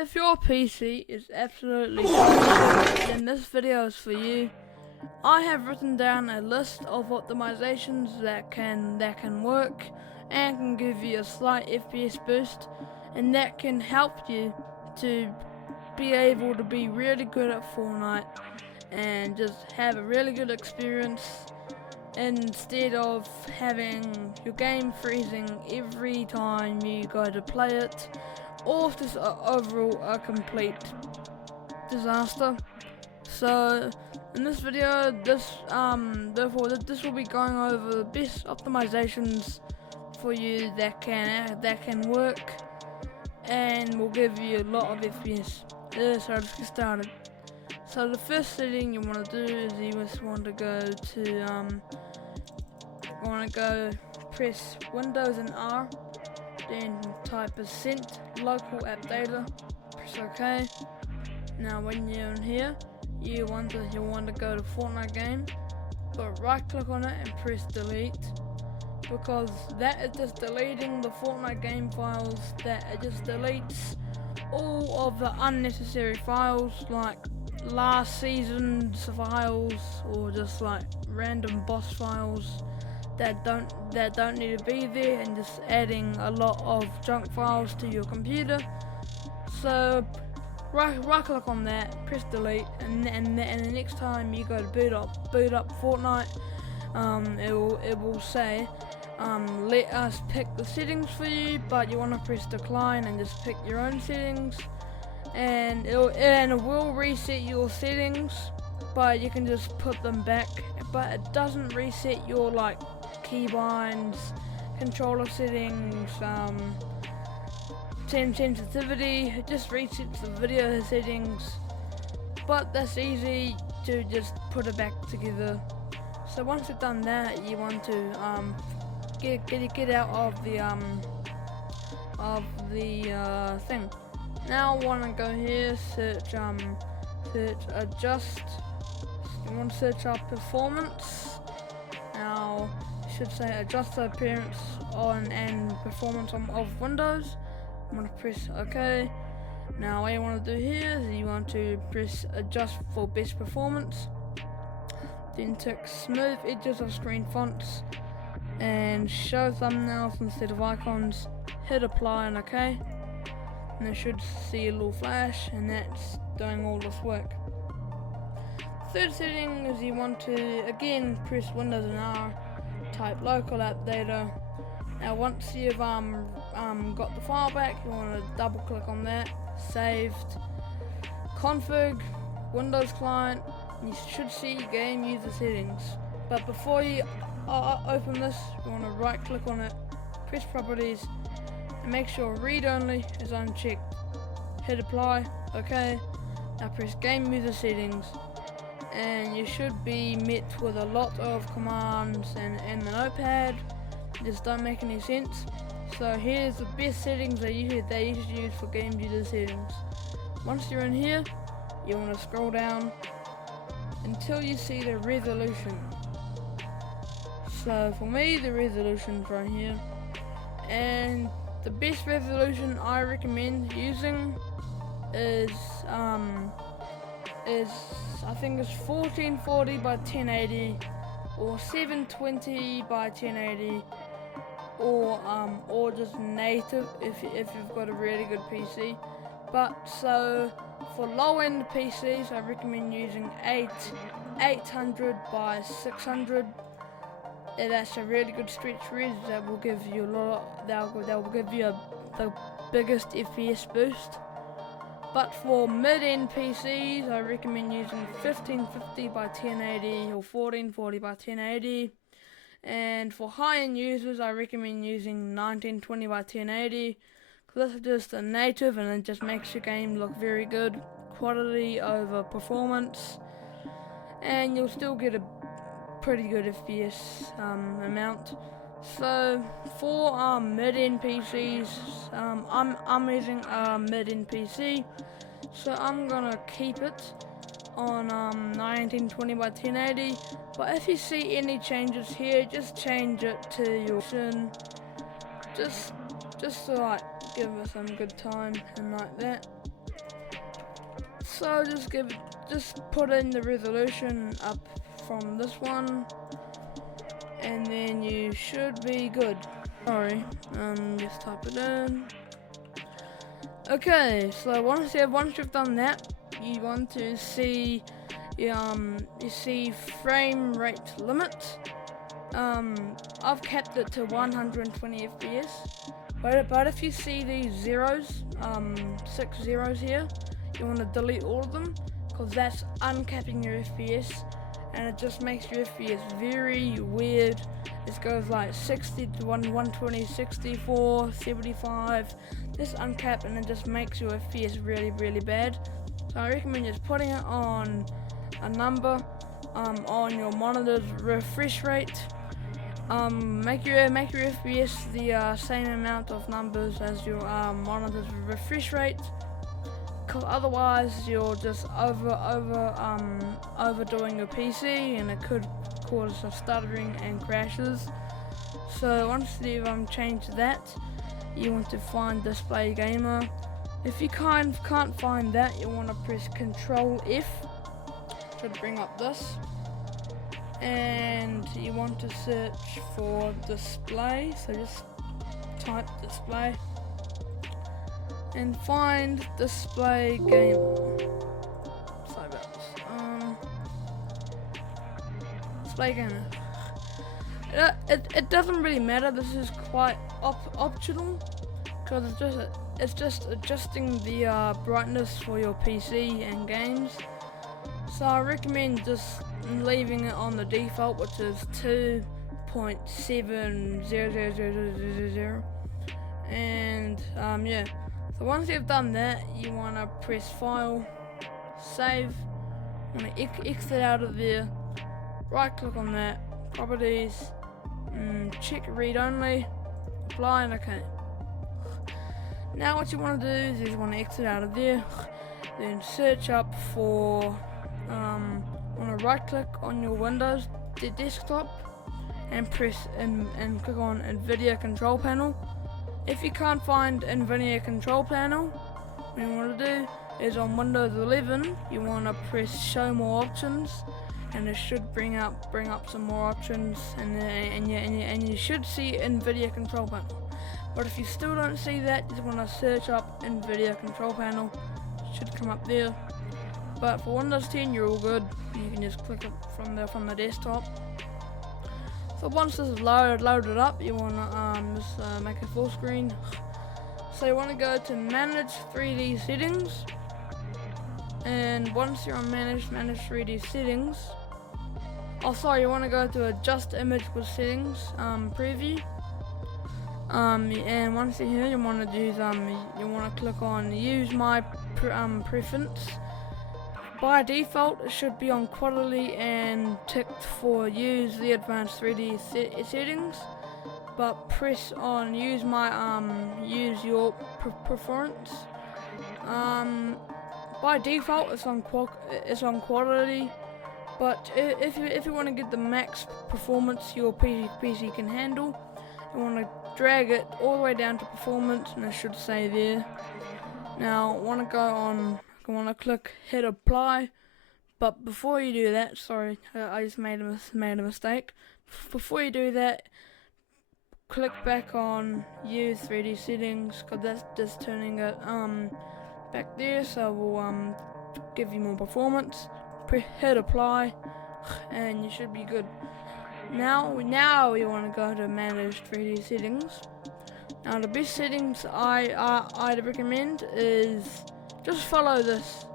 If your PC is absolutely broken, then this video is for you. I have written down a list of optimizations that can work and can give you a slight FPS boost, and that can help you to be able to be really good at Fortnite and just have a really good experience instead of having your game freezing every time you go to play it, or just overall a complete disaster. So in this video, this will be going over the best optimizations for you that can work and will give you a lot of FPS. So let's get started. So the first setting you want to do is you just want to press Windows and R, then type %local app data, press OK. Now when you're in here, you want to go to Fortnite game, but right click on it and press delete, because that is just deleting the Fortnite game files. That it just deletes all of the unnecessary files like last season's files or just like random boss files that don't need to be there, and just adding a lot of junk files to your computer. So right click on that, press delete, and the next time you go to boot up Fortnite, it will say let us pick the settings for you, but you want to press decline and just pick your own settings, and it will reset your settings, but you can just put them back. But it doesn't reset your like keybinds, controller settings, sensitivity. It just resets the video settings, but that's easy to just put it back together. So once you've done that, you want to get out of the thing. Now I want to go here, search adjust. You want to search up performance. Now you should say adjust the appearance on and performance of Windows. I'm going to press OK. Now what you want to do here is you want to press adjust for best performance, then tick smooth edges of screen fonts and show thumbnails instead of icons. Hit apply and OK, and you should see a little flash, and that's doing all this work. Third setting is you want to again press Windows and R, type local app data. Now once you've got the file back, you want to double click on that, saved, config, Windows client, and you should see game user settings. But before you open this, you want to right click on it, press properties, and make sure read only is unchecked. Hit apply, OK. Now press game user settings, and you should be met with a lot of commands and the notepad just don't make any sense. So here's the best settings they usually use for game user settings. Once you're in here, you want to scroll down until you see the resolution. So for me, the resolution's right here, and the best resolution I recommend using is I think it's 1440 by 1080 or 720 by 1080, or just native if you've got a really good PC. But so for low end PCs, I recommend using 800 by 600. That's a really good stretch res that will give you that will give you the biggest FPS boost. But for mid-end PCs, I recommend using 1550 by 1080 or 1440 by 1080. And for high-end users, I recommend using 1920 by 1080, because that's just a native and it just makes your game look very good, quality over performance, and you'll still get a pretty good FPS amount. So for mid-end PCs, I'm using a mid-end PC, so I'm gonna keep it on 1920 by 1080. But if you see any changes here, just change it to your option, just to like give it some good time and like that. So just put in the resolution up from this one, and then you should be good. Sorry, just type it in. Okay, so once you've done that, you want to see you see frame rate limit. I've kept it to 120 FPS, but if you see these zeros, 6 zeros here, you want to delete all of them, because that's uncapping your FPS, and it just makes your FPS very weird. It goes like 60 to 120, 64, 75, just uncap, and it just makes your FPS really, really bad. So I recommend just putting it on a number on your monitor's refresh rate. Make your FPS the same amount of numbers as your monitor's refresh rate, because otherwise you're just overdoing your PC, and it could cause some stuttering and crashes. So once you've changed that, you want to find display gamer. If you can't find that, you want to press Control F to bring up this, and you want to search for display. So just type display and find display gamer. Sorry about this. Display gamer. It doesn't really matter. This is quite optional, because it's just adjusting the brightness for your PC and games. So I recommend just leaving it on the default, which is 2.70000, and yeah. So once you've done that, you want to press File, Save. You want to exit out of there. Right click on that, Properties, check Read Only, Apply, and OK. Now what you want to do is you want to exit out of there, then search up for, want to right click on your Windows desktop and press and click on NVIDIA Control Panel. If you can't find NVIDIA Control Panel, what you want to do is on Windows 11, you want to press Show More Options, and it should bring up some more options, and you should see NVIDIA Control Panel. But if you still don't see that, you just want to search up NVIDIA Control Panel. It should come up there. But for Windows 10, you're all good. You can just click it from the desktop. So once this is loaded up, you want to just make it full screen. So you want to go to Manage 3D Settings, and once you're on Manage 3D Settings, you want to go to Adjust Image with Settings, Preview. And once you're here, you want to do you want to click on Use My Preference. By default, it should be on Quality and ticked for Use the Advanced 3D Settings, but press on Use Your Preference. By default, it's on Quality, but if you want to get the max performance your PC can handle, you want to drag it all the way down to Performance, and it should say there. Now, want to click Hit Apply, but before you do that, sorry, I just made a mistake. Before you do that, click back on Use 3D Settings, because that's just turning it back there, so we'll give you more performance. Hit Apply, and you should be good. Now we want to go to Manage 3D Settings. Now the best settings I'd recommend is just follow this.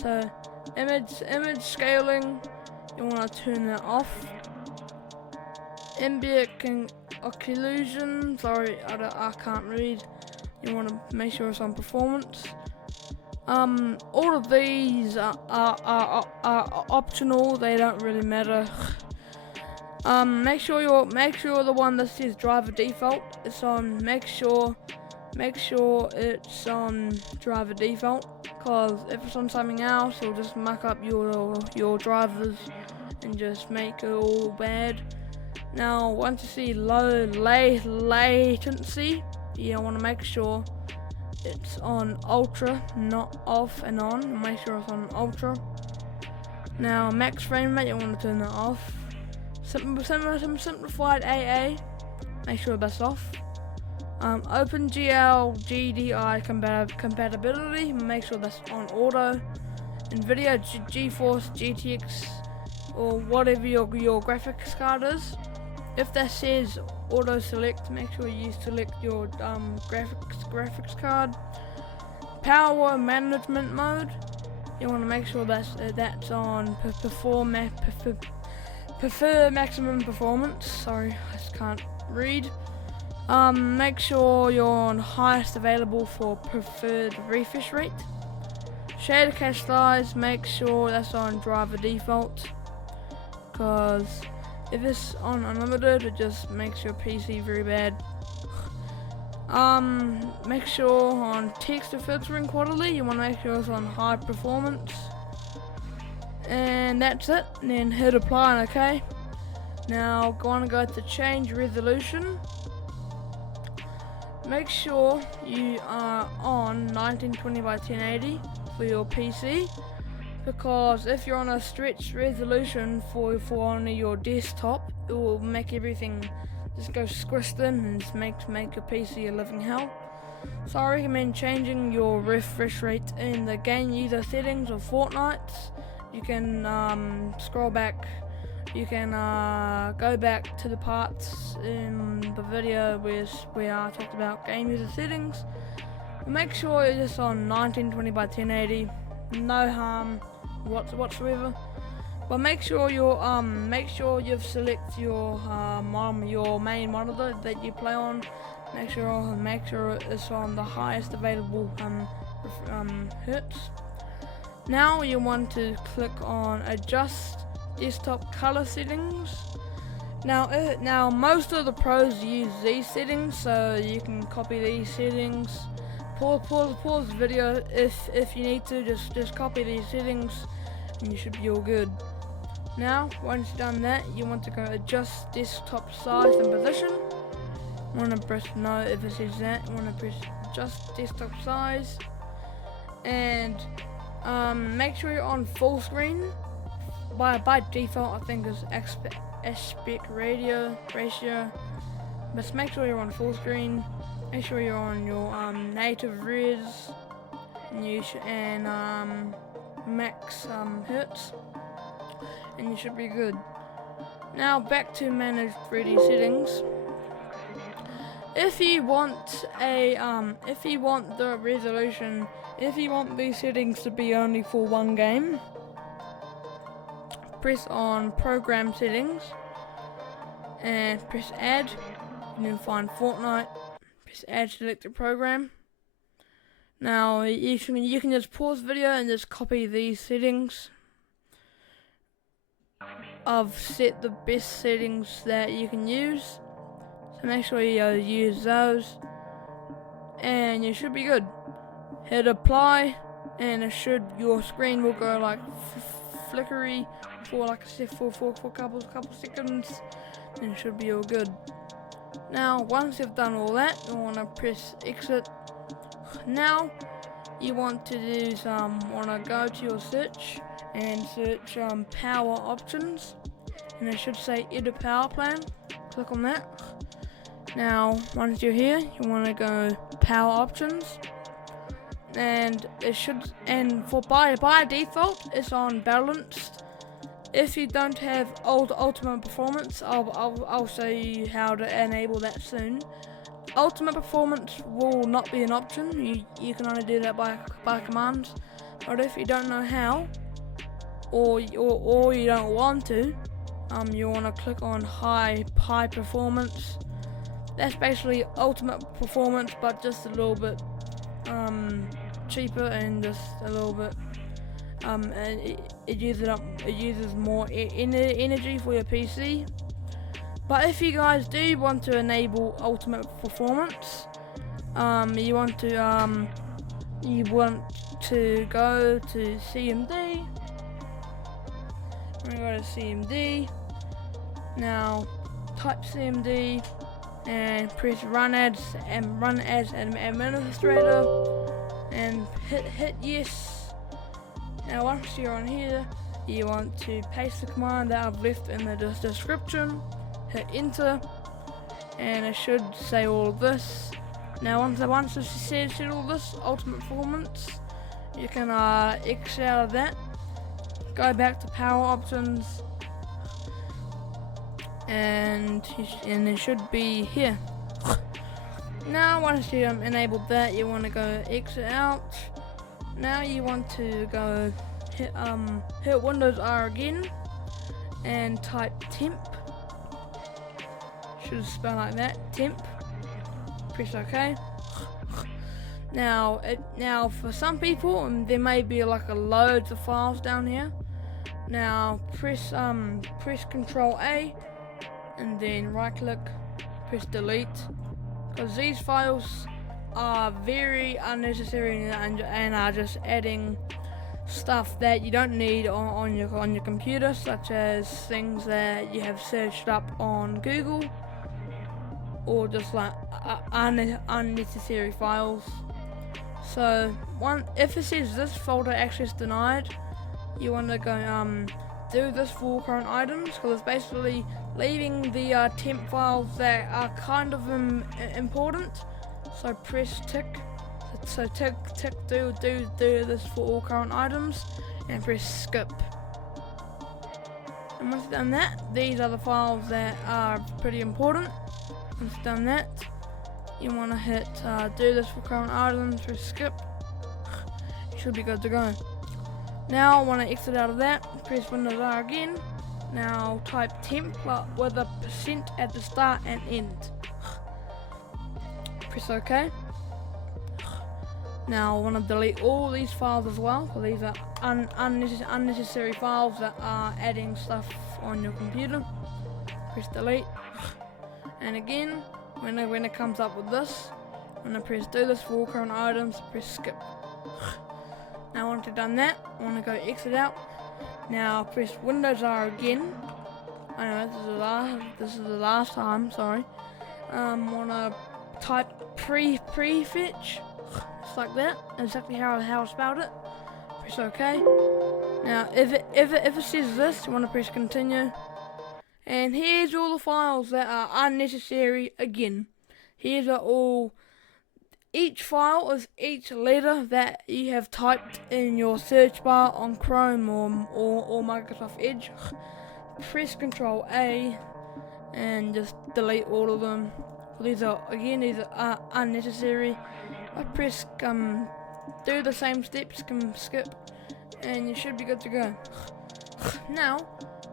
So image scaling, you want to turn that off. Ambient occlusion, sorry, I can't read. You want to make sure it's on Performance. All of these are optional. They don't really matter. Make sure the one that says Driver Default is on. Make sure it's on Driver Default, because if it's on something else, it'll just muck up your drivers and just make it all bad. Now, once you see low latency, you want to make sure it's on ultra, not off and on. Make sure it's on ultra. Now max frame rate, you want to turn that off. Simplified AA, make sure that's off. OpenGL GDI compatibility, make sure that's on auto. NVIDIA GeForce GTX or whatever your graphics card is, if that says auto select, make sure you select your graphics card. Power management mode, you want to make sure that's on prefer maximum performance. Sorry, I just can't read. Make sure you're on highest available for preferred refresh rate. Shader cache size, make sure that's on driver default, because if it's on unlimited, it just makes your PC very bad. Make sure on text filtering quality, you want to make sure it's on high performance. And that's it, and then hit apply and OK. Now go to change resolution. Make sure you are on 1920 by 1080 for your PC, because if you're on a stretched resolution for only your desktop, it will make everything just go squished in and just make your PC a living hell. So I recommend changing your refresh rate in the game user settings of Fortnite. You can scroll back, you can go back to the parts in the video where I talked about game user settings. Make sure you're just on 1920 by 1080, no harm whatsoever. But make sure you've selected your main monitor that you play on. Make sure it's on the highest available hertz. Now you want to click on adjust desktop color settings. Now most of the pros use these settings, so you can copy these settings. Pause the video if you need to. Just copy these settings, and you should be all good. Now, once you've done that, you want to go adjust desktop size and position. You want to press no if it says that. You want to press adjust desktop size, and make sure you're on full screen. By default, I think it's aspect ratio. But make sure you're on full screen. Make sure you're on your native res, and max hertz, and you should be good. Now back to manage 3D settings. If you want the resolution, if you want these settings to be only for one game, press on program settings and press add, and then find Fortnite. Press add selected program. Now you can just pause the video and just copy these settings. I've set the best settings that you can use, so make sure you use those, and you should be good. Hit apply, and your screen will go like flickery for like a couple seconds, and it should be all good. Now once you've done all that, you want to press exit. Now you want to go to your search and search power options, and it should say edit power plan. Click on that. Now once you're here, you want to go power options, and by default it's on balanced. If you don't have ultimate performance, I'll show you how to enable that soon. Ultimate performance will not be an option. You can only do that by commands. But if you don't know how, or you don't want to, you want to click on high performance. That's basically ultimate performance, but just a little bit cheaper and just a little bit. It uses more energy for your PC. But if you guys do want to enable ultimate performance, you want to go to CMD. We're going to go to CMD. Now type CMD, and press run as an administrator and hit yes. Now once you're on here, you want to paste the command that I've left in the description, hit enter, and it should say all of this. Now once it said all this, ultimate performance, you can exit out of that, go back to power options, and it should be here. Now once you enabled that, you want to go exit out. Now you want to go hit Windows R again and type temp. Should spell like that, temp. Press OK. Now for some people, there may be like loads of files down here. Now press Control A and then right click, press delete, because these files are very unnecessary and are just adding stuff that you don't need on your computer, such as things that you have searched up on Google, or just like unnecessary files. So if it says this folder access denied, you want to go do this for current items, because it's basically leaving the temp files that are kind of important. So press tick. So tick do this for all current items, and press skip. And once you've done that, these are the files that are pretty important. Once you've done that, you want to hit do this for current items, press skip. You should be good to go. Now I want to exit out of that, press Windows R again. Now type temp with a % at the start and end. Press OK. Now I want to delete all these files as well, because these are unnecessary files that are adding stuff on your computer. Press delete. And again, when it comes up with this, I'm going to press do this for all current items, press skip. Now once you've done that, I want to go exit out. Now press Windows R again. I know this is the last time, sorry. Want to type prefetch, just like that, exactly how I spelled it. Press OK. Now if it says this, you want to press continue. And here's all the files that are unnecessary again. Here's all. Each file is each letter that you have typed in your search bar on Chrome or Microsoft Edge. Press Control A and just delete all of them. These are unnecessary. I press do the same steps, skip, and you should be good to go. Now,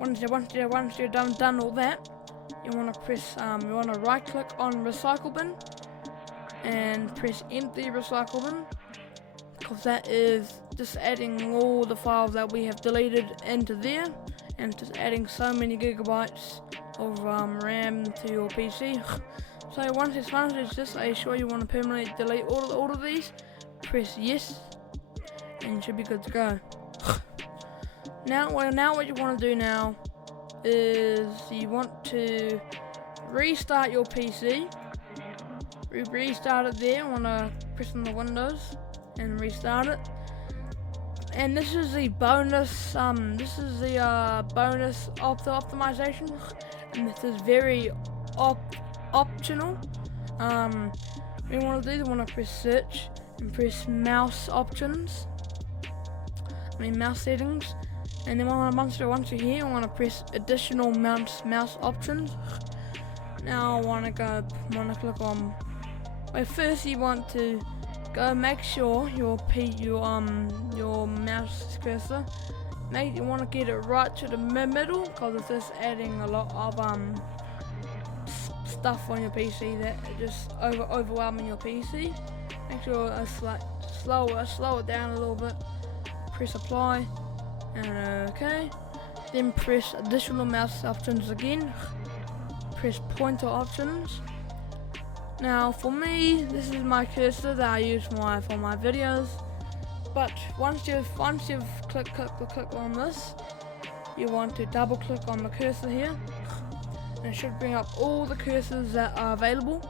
once you're done all that, you want to right click on recycle bin and press empty recycle bin, because that is just adding all the files that we have deleted into there, and just adding so many gigabytes of RAM to your PC. So once it's just are you sure you want to permanently delete all of these, press yes, and you should be good to go. Now what you want to do now is you want to restart your PC. Restart it there. I want to press on the Windows and restart it. And this is the bonus. This is the bonus of the optimization, and this is very optional. We want to do. We want to press search and press mouse options. Mouse settings. And then once you're here, I want to press additional mouse options. Now I want to click on. First, you want to go make sure your mouse cursor. You want to get it right to the middle, because it's just adding a lot of stuff on your PC that just overwhelming your PC. Make sure it's like slow it down a little bit. Press apply. And OK. Then press additional mouse options again. Press pointer options. Now for me, this is my cursor that I use for my videos. But once you've click on this, you want to double click on the cursor here. and it should bring up all the cursors that are available.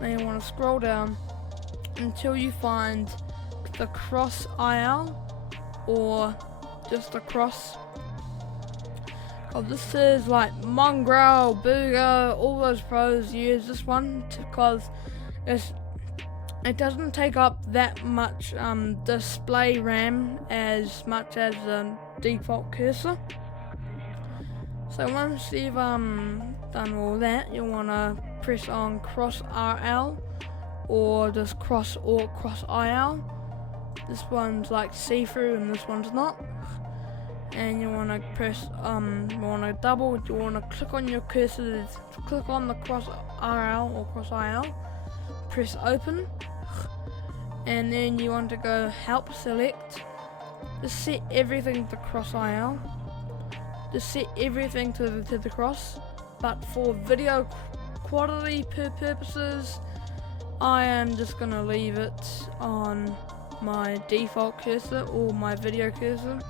Then you want to scroll down until you find the cross IL or just the cross. Oh, this is like Mongrel, Booger, all those pros use this one because it doesn't take up that much display RAM as much as the default cursor. So once you've done all that, you want to press on cross RL or just cross or cross IL. This one's like see-through and this one's not. And you want to press you want to click on your cursor, click on the cross RL or cross IL, press open, and then you want to go help select. Just set everything to cross IL. Just set everything to the cross, but for video quality purposes, I am just gonna leave it on my default cursor or my video cursor.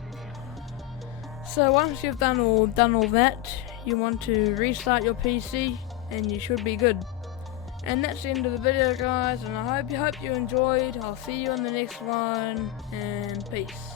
So once you've done all that, you want to restart your PC and you should be good. And that's the end of the video, guys, and I hope you enjoyed. I'll see you in the next one, and peace.